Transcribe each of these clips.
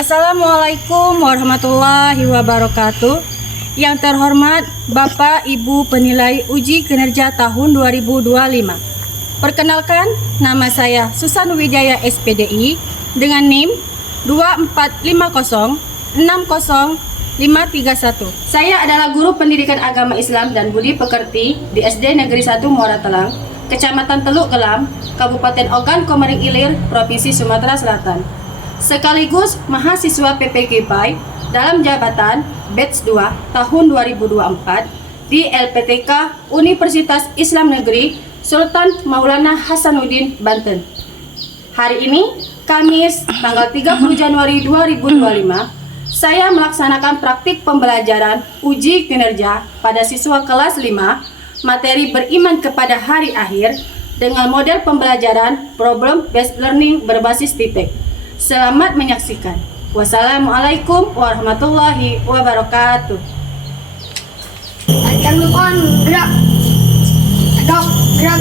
Assalamualaikum warahmatullahi wabarakatuh. Yang terhormat Bapak Ibu penilai uji kinerja tahun 2025. Perkenalkan, nama saya Susan Wijaya SPDI dengan NIM 245060531. Saya adalah guru pendidikan agama Islam dan budi pekerti di SD Negeri 1 Muara Telang, Kecamatan Teluk Gelam, Kabupaten Ogan Komering Ilir, Provinsi Sumatera Selatan. Sekaligus mahasiswa PPKPI dalam jabatan Batch 2 tahun 2024 di LPTK Universitas Islam Negeri Sultan Maulana Hasanuddin, Banten. Hari ini, Kamis, tanggal 30 Januari 2025, saya melaksanakan praktik pembelajaran uji kinerja pada siswa kelas 5 materi beriman kepada hari akhir dengan model pembelajaran problem based learning berbasis titik. Selamat menyaksikan. Wassalamualaikum warahmatullahi wabarakatuh. Temukan gerak, gerak.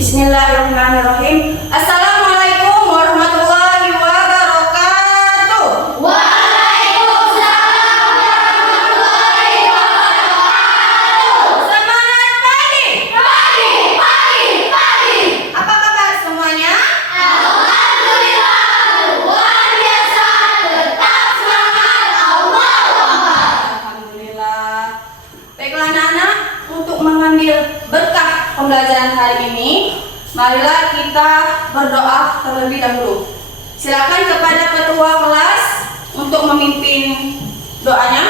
Bismillahirrahmanirrahim. Assalamualaikum warahmatullahi wabarakatuh. Waalaikumsalam warahmatullahi wabarakatuh. Semangat pagi. Pagi. Apa kabar semuanya? Alhamdulillah, luar biasa. Tetap semangat. Allahu Akbar. Alhamdulillah. Baiklah anak-anak, untuk mengambil berkah pembelajaran hari ini, marilah kita berdoa terlebih dahulu. Silakan kepada ketua kelas untuk memimpin doanya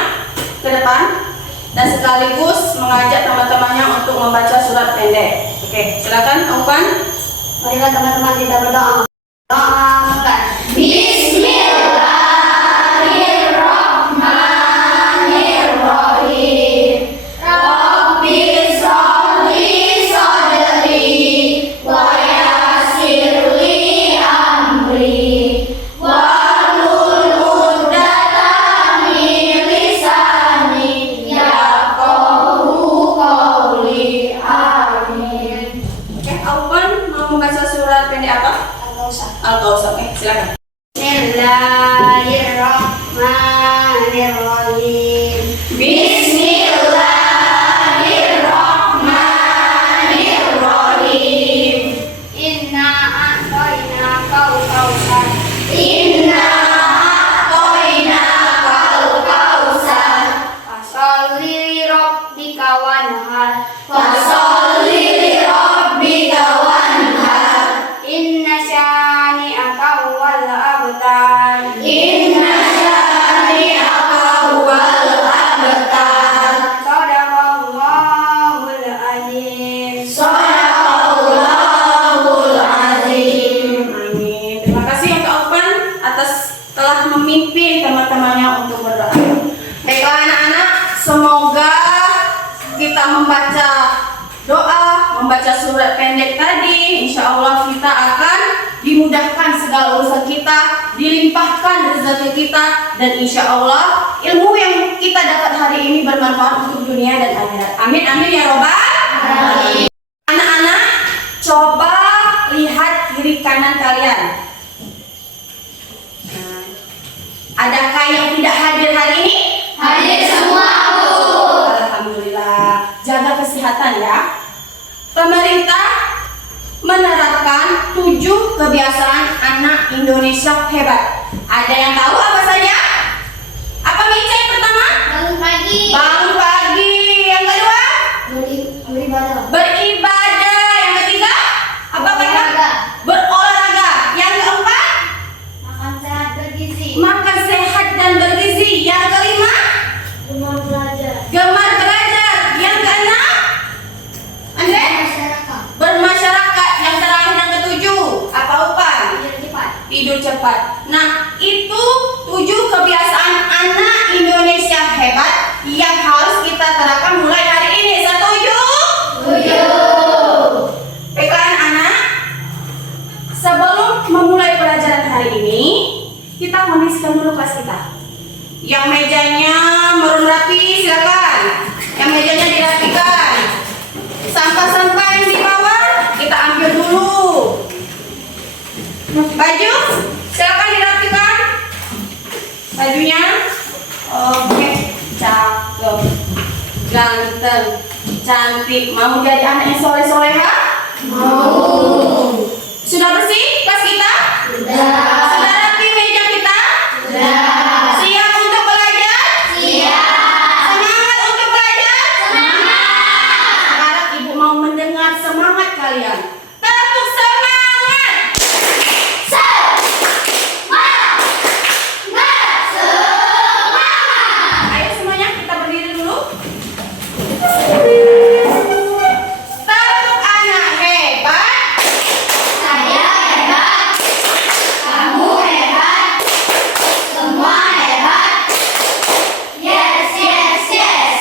ke depan dan sekaligus mengajak teman-temannya untuk membaca surat pendek. Oke, silakan Aufan. Marilah teman-teman kita berdoa. Bismillahirrahmanirrahim. Rabbi sholli shodri wa yassirli amri wahlul 'uqdatam min lisani yafqahu qawli. Amin. Oke, Aufan mau membaca surat pendek apa? Al-Kausar. Oke, silakan. Bismillahirrahmanirrahim. Bismillahirrahmanirrahim. Inna a'tainakal kautsar. Inna a'tainakal kautsar. Fasholli li rabbika wanhar. Fasholli li rabbika wanhar. Inna syani'aka huwal abtar. Inna syani'aka huwal abtar. Shadaqallahul azim. Shadaqallahul azim. Amin. Terima kasih untuk Aufan atas telah memimpin teman-temannya untuk berdoa. Baiklah anak-anak, semoga kita membaca doa, membaca surat pendek tadi, insya Allah kita akan dimudahkan segala urusan kita, dilimpahkan rezeki kita, dan insya Allah ilmu yang kita dapat hari ini bermanfaat untuk dunia dan akhirat. Amin, amin ya robbal alamin. Anak-anak, coba lihat kiri kanan kalian. Nah, adakah yang tidak hadir hari ini? Hadir semua, Bu. Alhamdulillah. Jaga kesehatan ya. Pemerintah menerapkan 7 kebiasaan anak Indonesia hebat. Ada yang tahu apa saja? Apa Mica yang pertama? Bangun pagi. Bangun pagi. Yang kedua? Beribadah. Beribadah. Yang ketiga? Apa kata? Olahraga. Berolahraga. Yang keempat? Makan sehat bergizi. Makan sehat dan bergizi. Yang kelima? Gemar belajar. Gemar belajar. Yang keenam? Andre? Masyarakat. Bermasyarakat. Yang terakhir yang ketujuh apa Upan? Tidur cepat. Tidur cepat. Nah, itu 7 kebiasaan manusia hebat yang harus kita terapkan mulai hari ini. Setuju? Setuju. Baiklah anak, sebelum memulai pelajaran hari ini, kita kondisikan dulu kelas kita. Yang mejanya merun rapi, silakan. Yang mejanya dirapikan. Sampah-sampah yang di bawah kita ambil dulu. Baju, silakan dirapikan. Bajunya, oke, cakep, ganteng, cantik. Mau jadi anak yang soleh-soleha? Mau. Sudah bersih kelas kita? Sudah. Sudah rapi meja kita? Sudah. Siap untuk belajar? Siap. Semangat untuk belajar? Semangat. Sekarang ibu mau mendengar semangat kalian. Tepuk semangat! Ayo semuanya kita berdiri dulu. Tepuk anak hebat. Saya hebat. Kamu hebat. Semua hebat. Yes, yes, yes.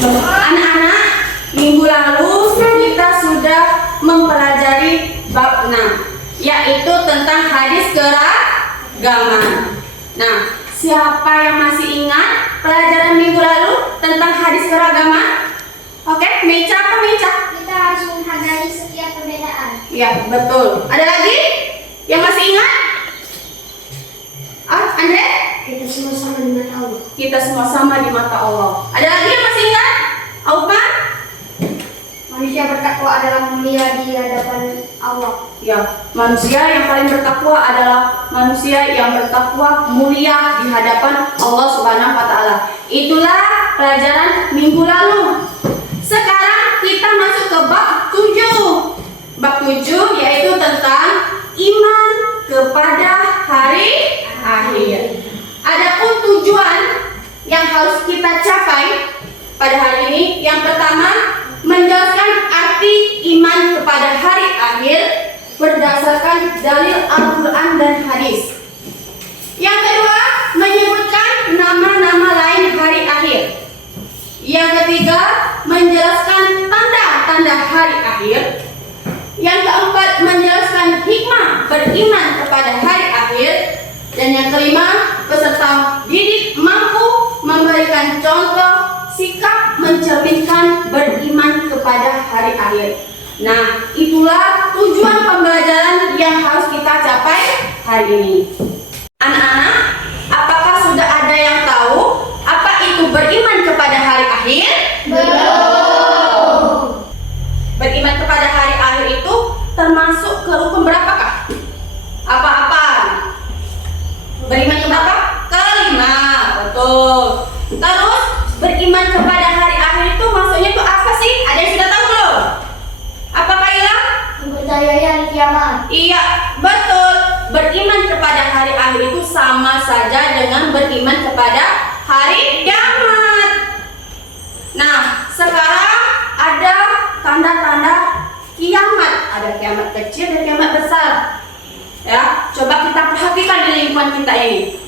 Anak-anak, minggu lalu kita sudah mempelajari bab 6, yaitu tentang hadis keragaman. Nah, siapa yang masih ingat pelajaran minggu lalu tentang hadis keragaman? Oke, Meca apa Meca? Kita harus menghargai setiap perbedaan. Ya, betul. Ada lagi yang masih ingat? Ah, Andre? Kita semua sama dengan Allah. Kita semua sama di mata Allah. Ada lagi yang masih ingat? Aupan? Manusia bertakwa adalah mulia di hadapan Allah. Ya, manusia yang paling bertakwa adalah manusia yang bertakwa mulia di hadapan Allah Subhanahu wa taala. Itulah pelajaran minggu lalu. Sekarang kita masuk ke bab 7. Bab 7 yaitu tentang iman kepada hari akhir. Adapun tujuan yang harus kita capai pada hari ini, yang pertama menjelaskan arti iman kepada hari akhir berdasarkan dalil Al-Quran dan hadis. Yang kedua, menyebutkan nama-nama lain hari akhir. Yang ketiga, menjelaskan tanda-tanda hari akhir. Yang keempat, menjelaskan hikmah beriman kepada hari akhir. Dan yang kelima, peserta didik mampu memberikan contoh sikap mencerminkan beriman kepada hari akhir. Nah, itulah tujuan pembelajaran yang harus kita capai hari ini. Anak-anak, apakah sudah ada yang tahu apa itu beriman kepada hari akhir? Belum. Beriman kepada hari akhir itu termasuk ke rukun berapakah? Apa-apa? Beriman keberapa? Kelima, betul. Terus beriman kepada hari akhir itu maksudnya itu apa sih? Ada yang sudah tahu belum? Apa Kaila? Mempercayai hari kiamat. Iya, betul. Beriman kepada hari akhir itu sama saja dengan beriman kepada hari kiamat. Nah, sekarang ada tanda-tanda kiamat. Ada kiamat kecil dan kiamat besar. Ya, coba kita perhatikan di lingkungan kita ini.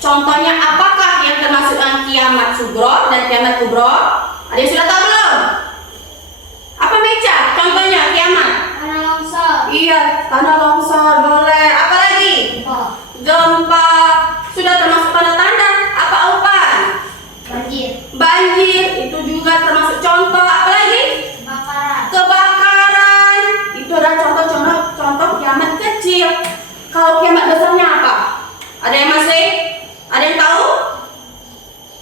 Contohnya apakah yang termasuk dalam kiamat sugro dan kiamat kubro? Ada yang sudah tahu belum? Apa Meca? Contohnya kiamat. Tanah longsor. Iya, tanah longsor boleh. Apa lagi? Gempa. Sudah termasuk tanda-tanda. Apa aupan? Banjir. Banjir itu juga termasuk contoh. Apa lagi? Kebakaran. Kebakaran. Itu adalah contoh kiamat kecil. Kalau kiamat besarnya apa? Ada yang masih? Ada yang tahu?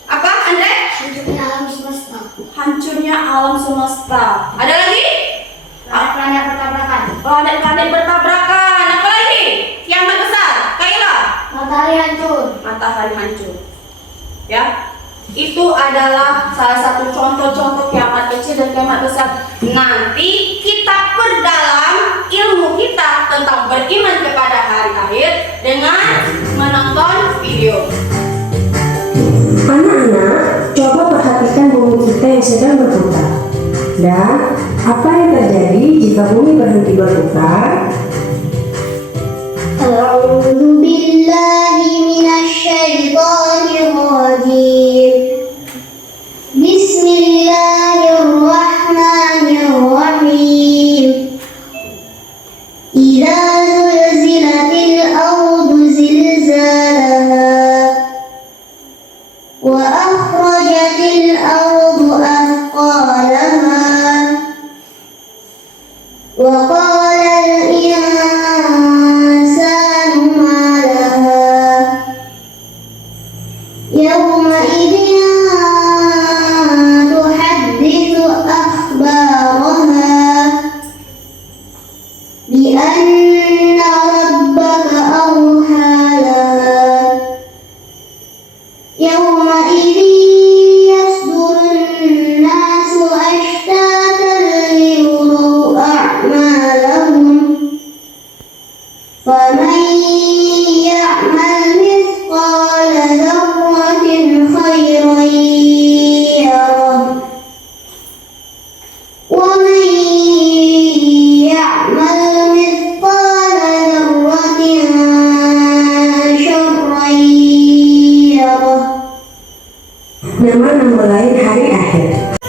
Apa, Andre? Hancurnya alam semesta. Hancurnya alam semesta. Ada lagi? Planet-planet bertabrakan. Planet-planet bertabrakan. Apa lagi? Kiamat besar. Kaila. Matahari hancur. Matahari hancur. Ya. Itu adalah salah satu contoh-contoh kiamat kecil dan kiamat besar. Nanti kita perdalam ilmu kita tentang beriman kepada hari akhir dengan menonton video. Anak-anak, coba perhatikan bumi kita yang sedang berputar. Dan apa yang terjadi jika bumi berhenti berputar? A'udzu billahi minasyaitonir rajim. Bismillahirrahmanirrahim. Idza zulzilatil ardu zilzalaha wa akhrajatil ardu athqalaha wa qala al-insanu ma laha yawma'idhin tuhaddithu akhbaraha bi anna rabbaka awha laha yawma'idhin yasdurun nasu ashtatan liyuraw a'malahum faman ya'mal mithqala dzarratin khairan yarah wa man ya'mal mithqala dzarratin syarran yarah. Nama-nama lain hari akhir.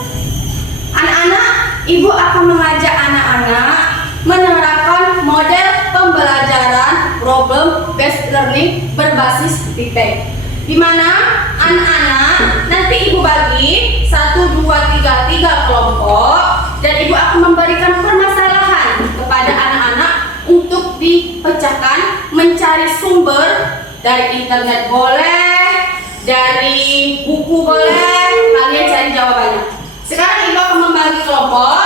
Anak-anak, ibu akan mengajak anak-anak menerapkan model pembelajaran problem based learning berbasis TIPEK. Di mana anak-anak nanti ibu bagi 1, 2, 3 kelompok dan ibu akan memberikan permasalahan kepada anak-anak untuk dipecahkan, mencari sumber dari internet boleh, dari buku boleh, kalian cari jawabannya. Sekarang ibu akan membagi kelompok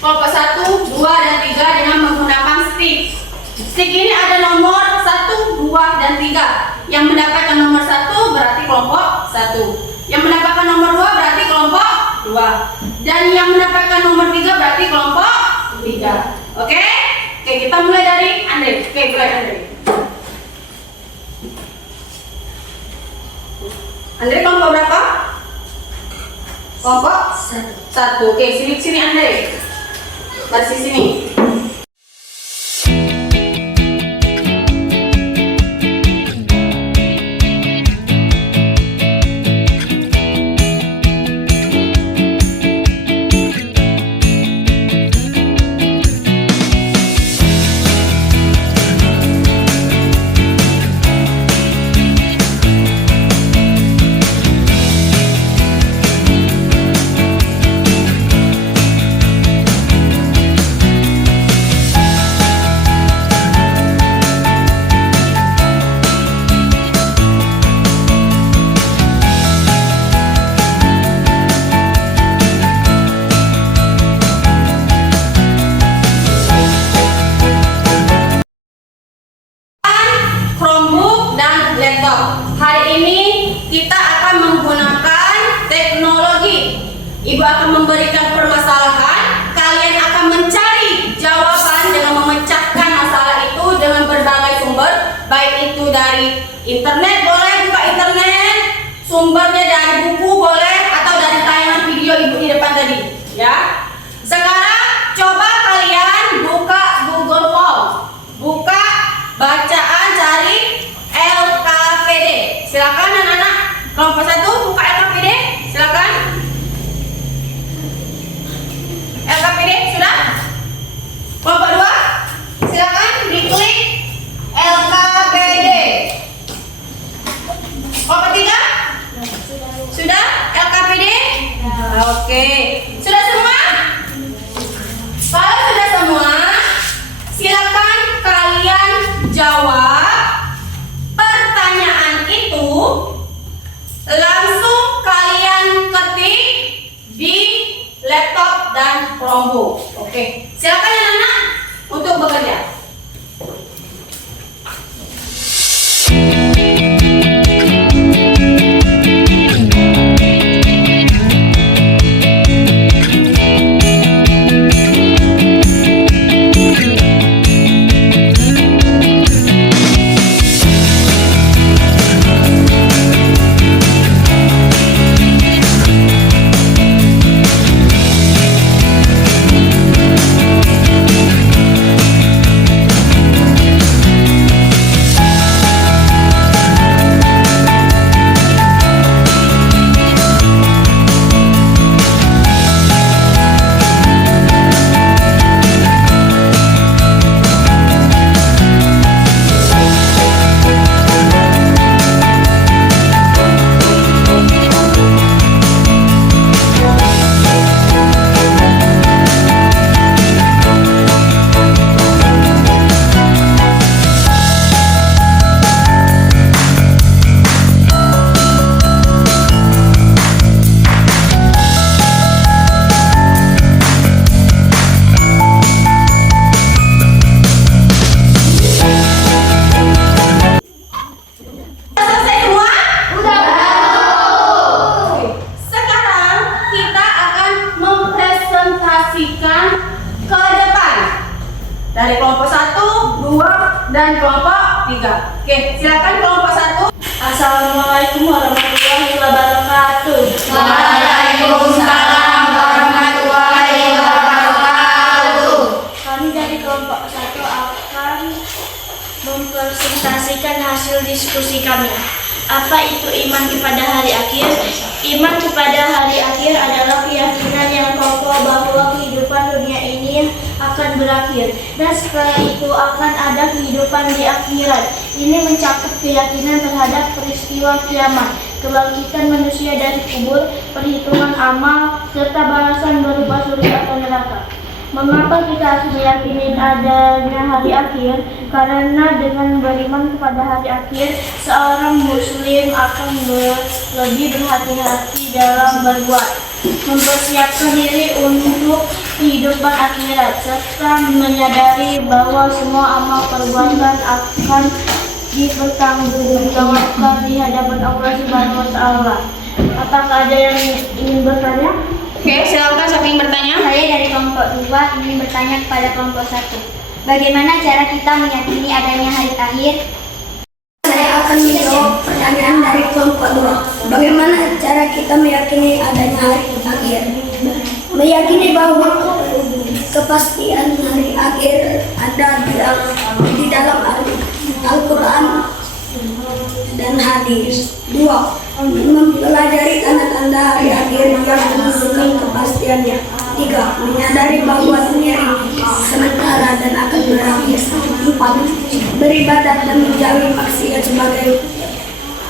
1, 2, dan 3 dengan menggunakan stick. Stick ini ada nomor 1, 2, dan 3. Yang mendapatkan nomor 1 berarti kelompok 1. Yang mendapatkan nomor 2 berarti kelompok 2. Dan yang mendapatkan nomor 3 berarti kelompok 3. Oke? Oke, kita mulai dari Andre. Oke, mulai Andre. Andre kelompok berapa? Kelompok 1. Oke, sini Andre. Baris sini. Hari ini kita akan menggunakan teknologi. Ibu akan memberikan permasalahan, kalian akan mencari jawaban dengan memecahkan masalah itu dengan berbagai sumber, baik itu dari internet, boleh buka internet, sumbernya dari buku boleh, atau dari tayangan video ibu di depan tadi, ya. Sekarang coba kalian buka Google Form, buka bacaan, cari LKPD. perombo. Oke, silakan anak-anak untuk bekerja. Selesai semua? Udah. Oke. Sekarang kita akan mempresentasikan ke depan. Dari kelompok 1, 2, dan kelompok 3. Oke, silakan kelompok 1. Assalamualaikum warahmatullahi wabarakatuh. Waalaikumsalam warahmatullahi wabarakatuh. Kami dari kelompok 1 akan mempresentasikan hasil diskusi kami. Apa itu iman kepada hari akhir? Iman kepada hari akhir adalah keyakinan yang kokoh bahwa kehidupan dunia ini akan berakhir dan setelah itu akan ada kehidupan di akhirat. Ini mencakup keyakinan terhadap peristiwa kiamat, kebangkitan manusia dari kubur, perhitungan amal, serta balasan berupa surga atau neraka. Mengapa kita harus meyakini adanya hari akhir? Karena dengan beriman kepada hari akhir, seorang muslim akan lebih berhati-hati dalam berbuat, mempersiapkan diri untuk kehidupan akhirat, serta menyadari bahwa semua amal perbuatan akan dipertanggungjawabkan di hadapan Allah Subhanahu wa Ta'ala. Apakah ada yang ingin bertanya? Oke, silakan siapa yang bertanya? Saya dari kelompok 2 ingin bertanya kepada kelompok 1. Bagaimana cara kita meyakini adanya hari akhir? Saya akan menjawab pertanyaan dari kelompok 2. Bagaimana cara kita meyakini adanya hari akhir? Meyakini bahwa kepastian hari akhir ada di dalam Al-Quran dan hadis. 2. Mempelajari tanda-tanda hari akhir yang menunjukkan kepastiannya. 3. Menyadari bahwa dunia ini sementara dan akan berakhir. 4. Beribadah dan menjauhi maksiat sebagai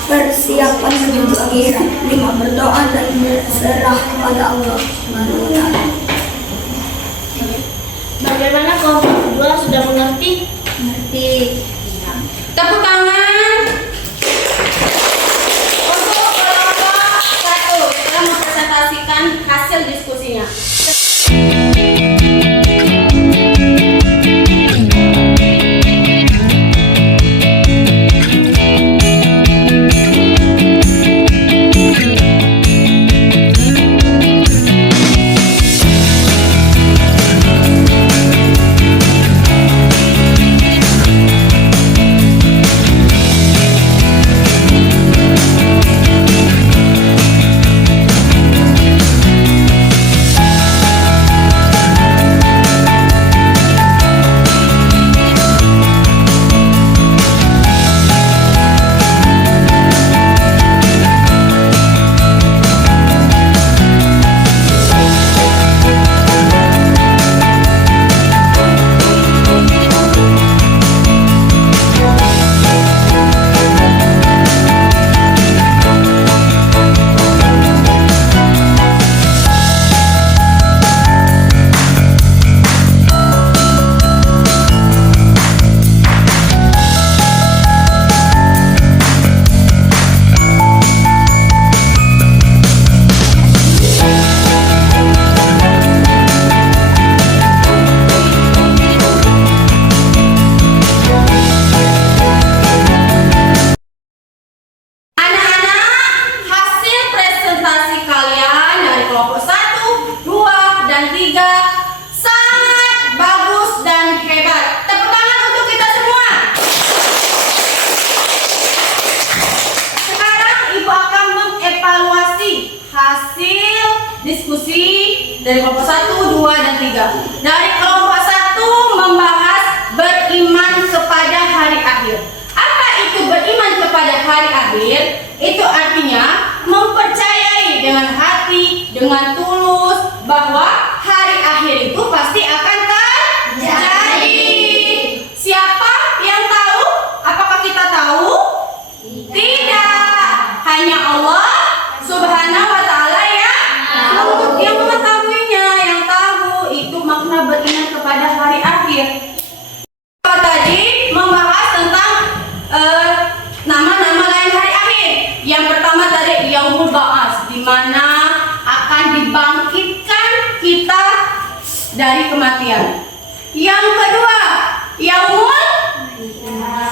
persiapan menuju akhirat. 5. Berdoa dan berserah kepada Allah Subhanahu wa Ta'ala. Bagaimana kelompok 2 sudah mengerti? Mengerti. Tepuk tangan untuk kelompok 1 yang mempresentasikan hasil diskusinya. diskusi dari kelompok 1, 2, dan 3. Dari kelompok 1 membahas beriman kepada hari akhir. Apa itu beriman kepada hari akhir? Itu artinya mempercayai dengan hati, dengan tulus bahwa hari akhir itu pasti akan terjadi. Siapa yang tahu? Apakah kita tahu? Tidak. Hanya Allah Subhanahu wa ta'ala yang mengetahuinya, yang tahu itu makna beriman kepada hari akhir. Tadi membahas tentang nama-nama lain hari akhir. Yang pertama tadi Yaumul Ba'ats, di mana akan dibangkitkan kita dari kematian. Yang kedua, Yaumul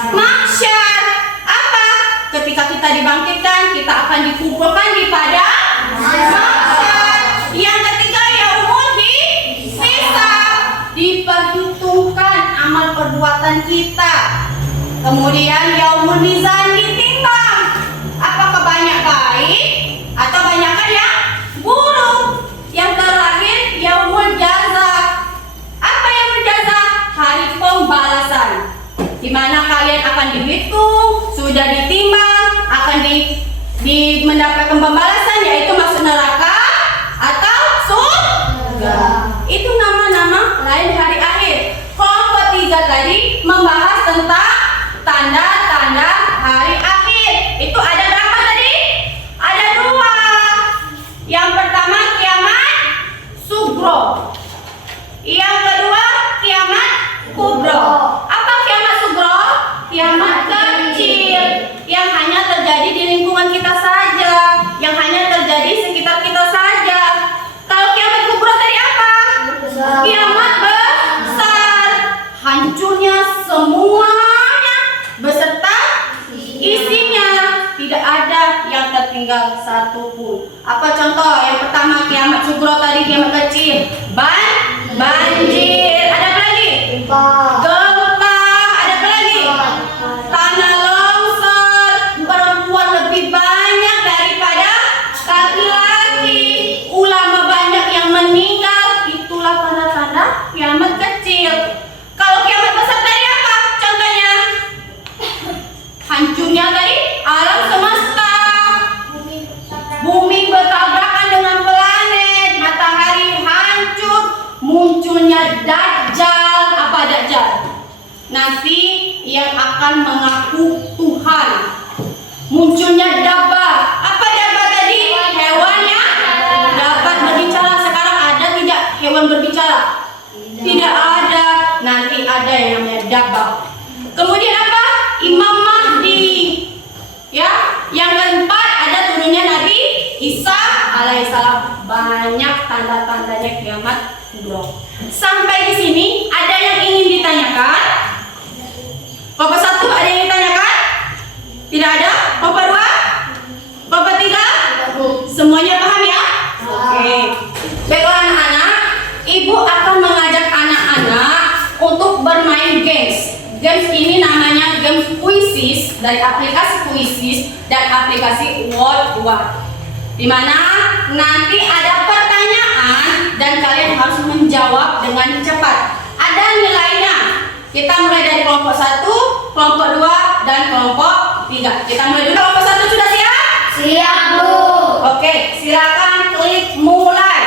Mahsyar. Apa? Ketika kita dibangkitkan, kita akan dikumpulkan di padang mahsyar. Yang ketiga, Yaumul Hisab, diperhitungkan amal perbuatan kita. Kemudian Yaumul Mizan, ditimbang apakah banyak baik atau banyakkan yang buruk. Yang terakhir Yaumul Jaza. Apa Yaumul Jaza? Hari pembalasan, di mana kalian akan dihitung, sudah ditimbang, akan mendapatkan pembalasan, yaitu masuk neraka atau surga. Itu nama-nama lain hari akhir. Kelompok 3 tadi membahas tentang tanda-tanda hari akhir. Itu ada berapa tadi? Ada 2. Yang pertama kiamat sugro. Yang kedua kiamat kubro. Apa kiamat sugro? Kiamat kecil yang hanya terjadi di lingkungan kita saja, yang hanya terjadi sekitar kita saja. Kalau kiamat kubro tadi apa? Kiamat besar, hancurnya semuanya beserta isinya, tidak ada yang tertinggal satu pun. Apa contoh? Yang pertama kiamat sugro tadi, kiamat kecil, banjir, ada apa lagi? Gempa, ada apa lagi? Tanah longsor, perempuan lebih banyak daripada laki-laki, ulama banyak yang meninggal. Itulah tanda-tanda kiamat kecil. Kalau kiamat besar tadi apa contohnya? Hancurnya tadi alam semesta, bumi bertabrakan dengan planet, matahari hancur, munculnya Dajjal. Apa Dajjal? Nanti yang akan mengaku Tuhan. Munculnya Dabba. Apa Dabba tadi? Hewan yang dapat berbicara. Sekarang ada tidak hewan berbicara? Tidak ada. Nanti ada yang namanya Dabba. Kemudian apa? Imam Mahdi. Ya, yang keempat ada turunnya Nabi Isa alaihissalam. Banyak tanda-tandanya kiamat kubro. Sampai di sini ada yang ingin ditanyakan? Kelompok 1 ada yang ditanyakan? Tidak ada? Kelompok 2? Kelompok 3? Semuanya paham ya? Oke. Baiklah anak-anak, ibu akan mengajak anak-anak untuk bermain games. Games ini namanya games Quizzes, dari aplikasi Quizzes dan aplikasi Word. Di mana nanti ada pertanyaan dan kalian harus menjawab dengan cepat. Ada nilainya. Kita mulai dari kelompok 1, kelompok 2, dan kelompok 3. Kita mulai dulu. Kelompok 1 sudah siap? Siap, Bu. Oke, silakan klik mulai.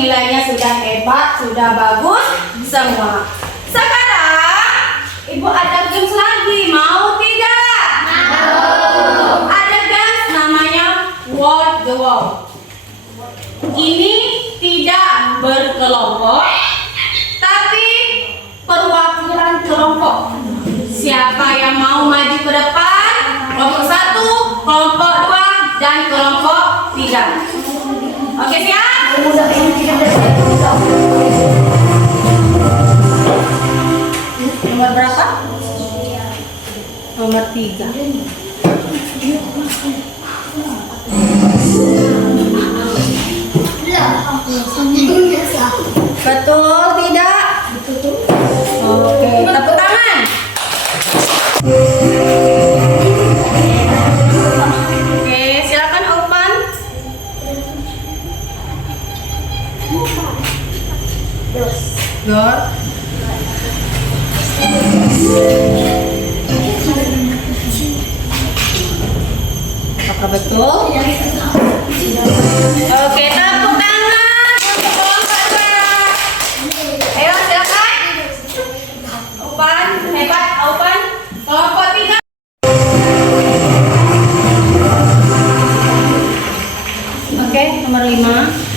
nilainya sudah hebat, sudah bagus semua. Sekarang Ibu ada games lagi, mau tidak? Mau. Ada games namanya Word the Wall. Ini tidak berkelompok, tapi perwakilan kelompok. Siapa yang mau maju ke depan? Kelompok 1, kelompok 2, dan kelompok 3. Oke, siap? Nomor berapa? Nomor 3. Betul tidak? Oke, tepuk tangan. Oke, silakan open. Door. Apakah betul? Oke, tepuk tangan untuk kelompok 2. Ayo silakan. Open, hebat, open. Kelompok 3. Oke, nomor 5.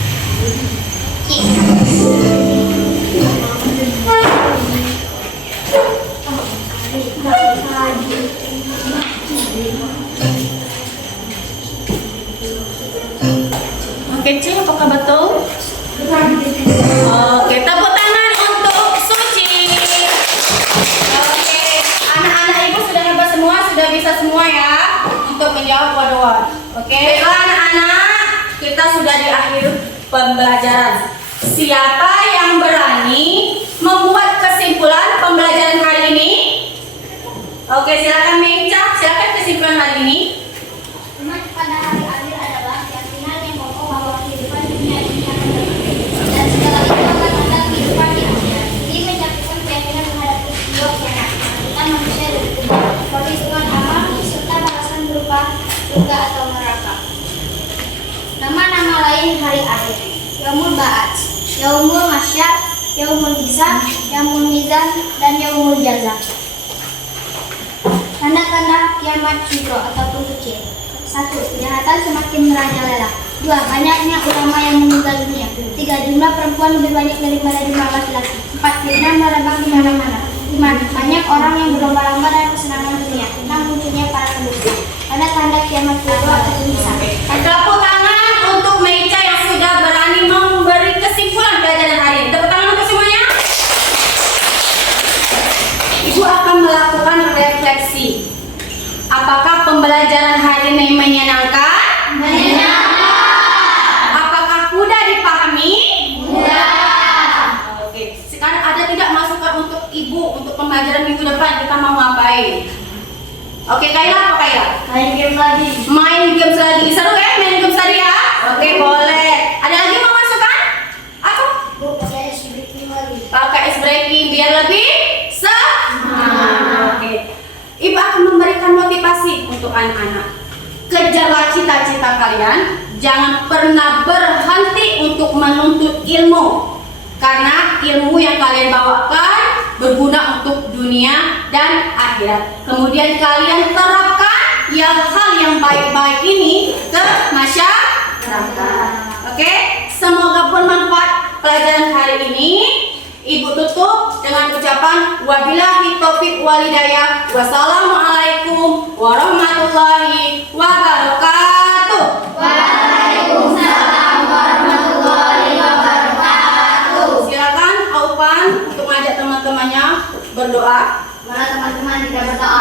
Oke, Ci, apakah betul? Oke, tepuk tangan untuk Suci. Oke, anak-anak Ibu sudah hebat semua, sudah bisa semua ya untuk menjawab word-word. Oke, baiklah anak-anak, kita sudah di akhir pembelajaran. Siapa yang berani membuat kesimpulan pembelajaran hari ini? Oke, silakan Meca, silakan kesimpulan hari ini. Iman pada hari akhir adalah keyakinan yang kokoh bahwa kehidupan dunia ini akan berakhir dan segala itu akan ada kehidupan di akhirat. Ini mencakup keyakinan terhadap peristiwa kiamat, kebangkitan manusia dari kubur, perhitungan amal, serta balasan berupa surga atau neraka. Nama-nama lain hari akhir: Yaumul Ba'ats, Yaumul Masyar, Yaumul Hisab, Yaumul Mizan, dan Yaumul Jaza. Tanda-tanda kiamat sugro ataupun kecil. 1. Kejahatan semakin merajalela. 2. Banyaknya ulama yang meninggal dunia. 3. Jumlah perempuan lebih banyak daripada jumlah laki-laki. 4. Fitnah merebak di mana-mana. 5. Banyak orang yang berlomba-lomba dalam kesenangan dunia. 6. Munculnya para pendusta. Tanda-tanda kiamat sugro ataupun hisab. Tepuk tangan untuk Meca yang sudah berani memberi kesimpulan pelajaran hari ini. Tepuk tangan untuk semuanya. Ibu akan melakukan refleksi. Apakah pembelajaran hari ini menyenangkan? Menyenangkan. Apakah mudah dipahami? Mudah. Oke. Sekarang ada tidak masukan untuk Ibu untuk pembelajaran minggu depan kita mau ngapain? Oke, Kayla apa Kayla? Main game lagi. Main games lagi. Seru ya main games tadi ya? Oke, boleh. Ada lagi mau masukan? Apa? Bu, pakai ice breaking lagi. Pakai ice breaking biar lebih semangat. Oke. Ibu akan memberikan motivasi untuk anak-anak. Kejarlah cita-cita kalian. Jangan pernah berhenti untuk menuntut ilmu. Karena ilmu yang kalian bawakan berguna untuk dunia dan akhirat. Kemudian kalian terapkan hal yang baik-baik ini ke masyarakat. Oke? Semoga bermanfaat pelajaran hari ini. Ibu tutup dengan ucapan wabillahi taufiq walhidayah. Wassalamualaikum warahmatullahi wabarakatuh. Waalaikumsalam warahmatullahi wabarakatuh. Silakan Aupan untuk mengajak teman-temannya berdoa. Mana teman-teman tidak berdoa?